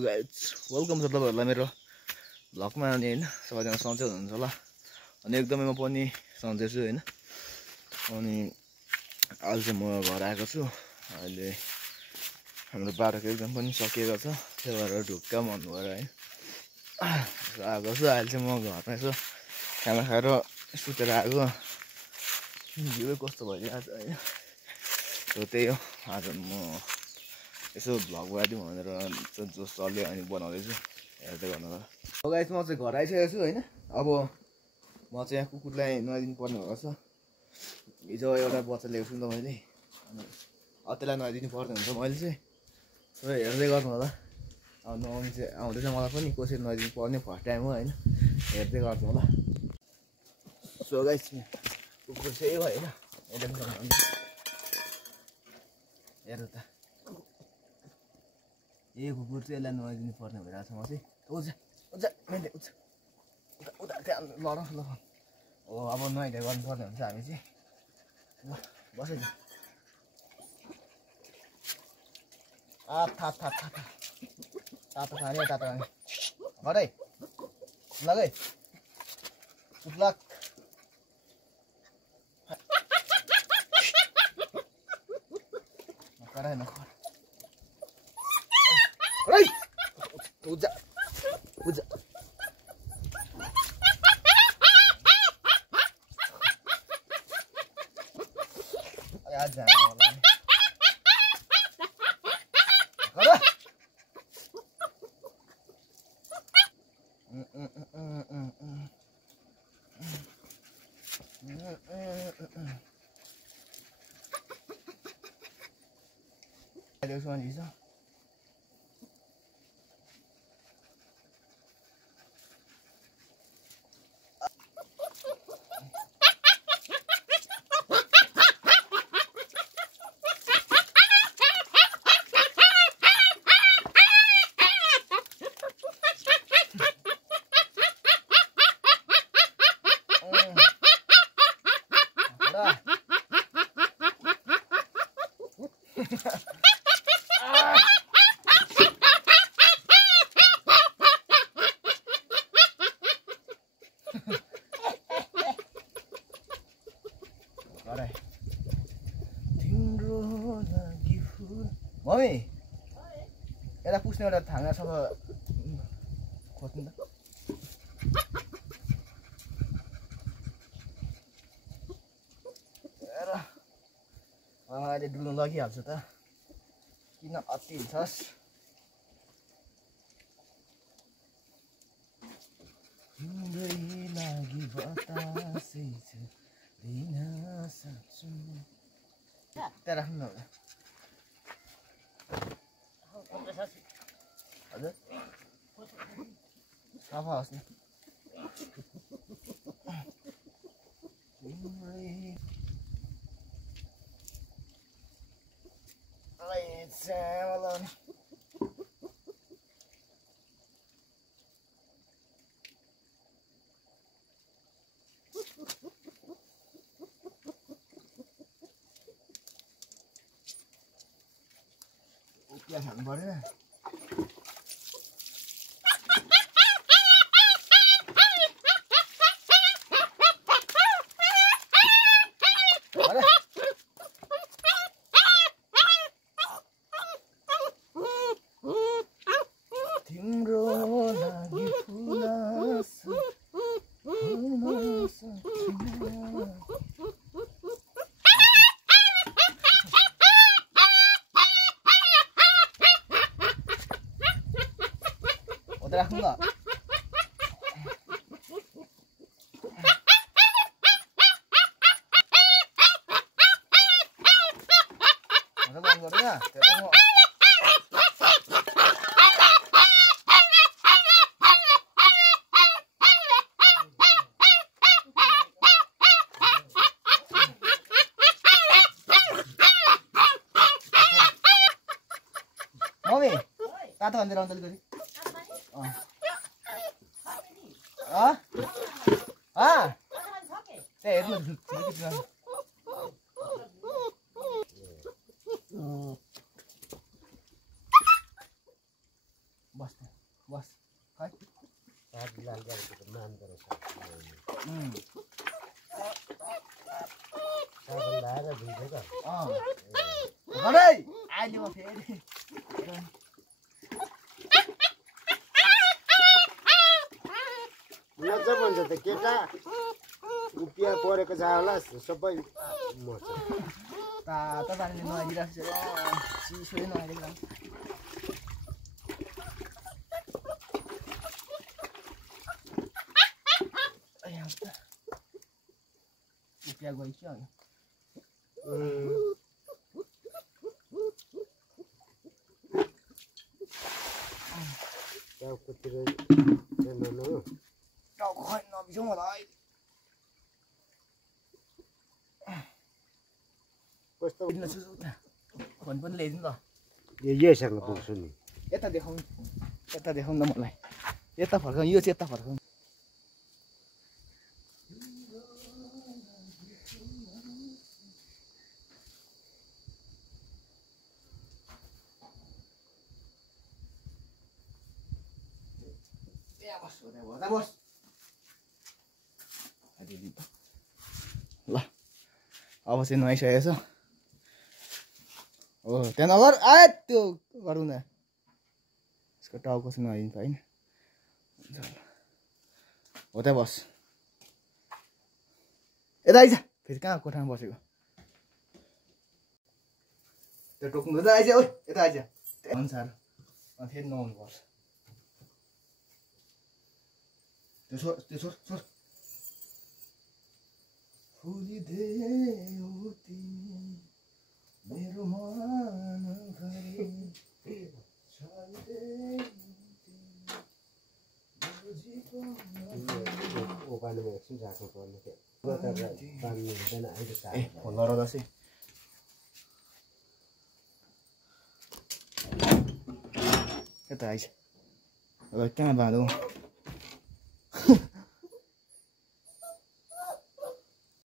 Guys welcome छ तपाईहरुलाई मेरो भ्लगमा अनि हैन सबैजना सन्चै हुनुहुन्छ होला अनि एकदमै म पनि सन्चै छु हैन अनि अहिले चाहिँ म घर आएको छु अहिले हाम्रो बाटोको एकदम पनि सकिएको छ त्यही भएर ढुक्क मन भएर है आएको छु अहिले चाहिँ म घरमा छु खाना खाएर सुतेर आएको जिउै कस्तो भइरहेछ हैन हो त्यही हो आज म यसो भ्लग बनाइदिउँ भनेर जो चल्यो अनि बनाउँदैछु हेर्दै गर्नु होला। हो गाइस म चाहिँ घर आइसकेको छु हैन अब म चाहिँ यहाँ कुकुरलाई नुहाइदिनु पर्ने भएको छ हिजो एउटा बच्चा ल्याएको छु नि त मैले अनि त्यसलाई नुहाइदिनु पर्ने हुन्छ मैले चाहिँ हेर्दै गर्नु होला अब नुहाउनु चाहिँ आउँदैछ मलाई पनि कसरी नुहाइदिनु पर्ने फर्स्ट टाइम हो हैन हेर्दै गर्नु होला। सो गाइस कुकुर चाहिँ हो हैन हेर्नु त ए कुकुर चाहिँ यसलाई नुहाइदिनु पर्ने भइरहेछ म चाहिँ उज उज मैले उज उता त्यहाँ लड ल हो अब नुहाइदिए गर्नुपर्ने हुन्छ हामी चाहिँ ल बसै त थाहा तातो खाने तातो खाने गरै लगै उप्लक नखराइ नखर Right. Uja. Uja. Ay jangan wala. Kara. Ada suara di sana. Mami, यसलाई पुस्ने एउटा थाङ्गासँग खोज्नु त हेर अहिले डुल्नु लगिहाल्छ त किन अति हिँड्छस् तिम्रै लागि बतासै छु दिन सक्छु त्यहाँ राख्नु न हजुर सफा होस् न क्या खानु पर्दैन तिम्रो लागि फुलास राख्नु ल मम्मी तातो खान्छ रन्जल गरी हेर्नु बस बस खै अहिले म फेरि मजा भन्छ त केटा रुपिया परेको छ होला सबै मर्छ तातो पानीले नुहाइदिइरहेको छु चिसोले नुहाइदिएको रुपिया गइसक्यो अनि टाउकोतिर टाउको खै नबिसाउँ होला अहिले कस्तो फोन पनि ल्याइदिनु त यहीसँग पुग्छु नि यता देखाउनु न मलाई यता फर्काउँ यो चाहिँ यता फर्काउँ ल अब चाहिँ नुहाइसकेको छ हो त्यहाँ नगर त्यो गरौँ न यसको टाउको चाहिँ नुहाइदिनु पाइन हुन्छ हो त्यहाँ बस यता आइज फेरि कहाँ कोठामा बसेको त्यो टोक्नु यता आइज ओ यता आइज अनुसार फेरि नुहाउनु पर्छ त्यो छोर फुलिदेऊ तिमी मेरो मन भरि पानीमा एकछिन राख्नु पर्ने पानी हुँदैन अहिले फोन लडाउँदा चाहिँ यता आइज कहाँ बाँधौँ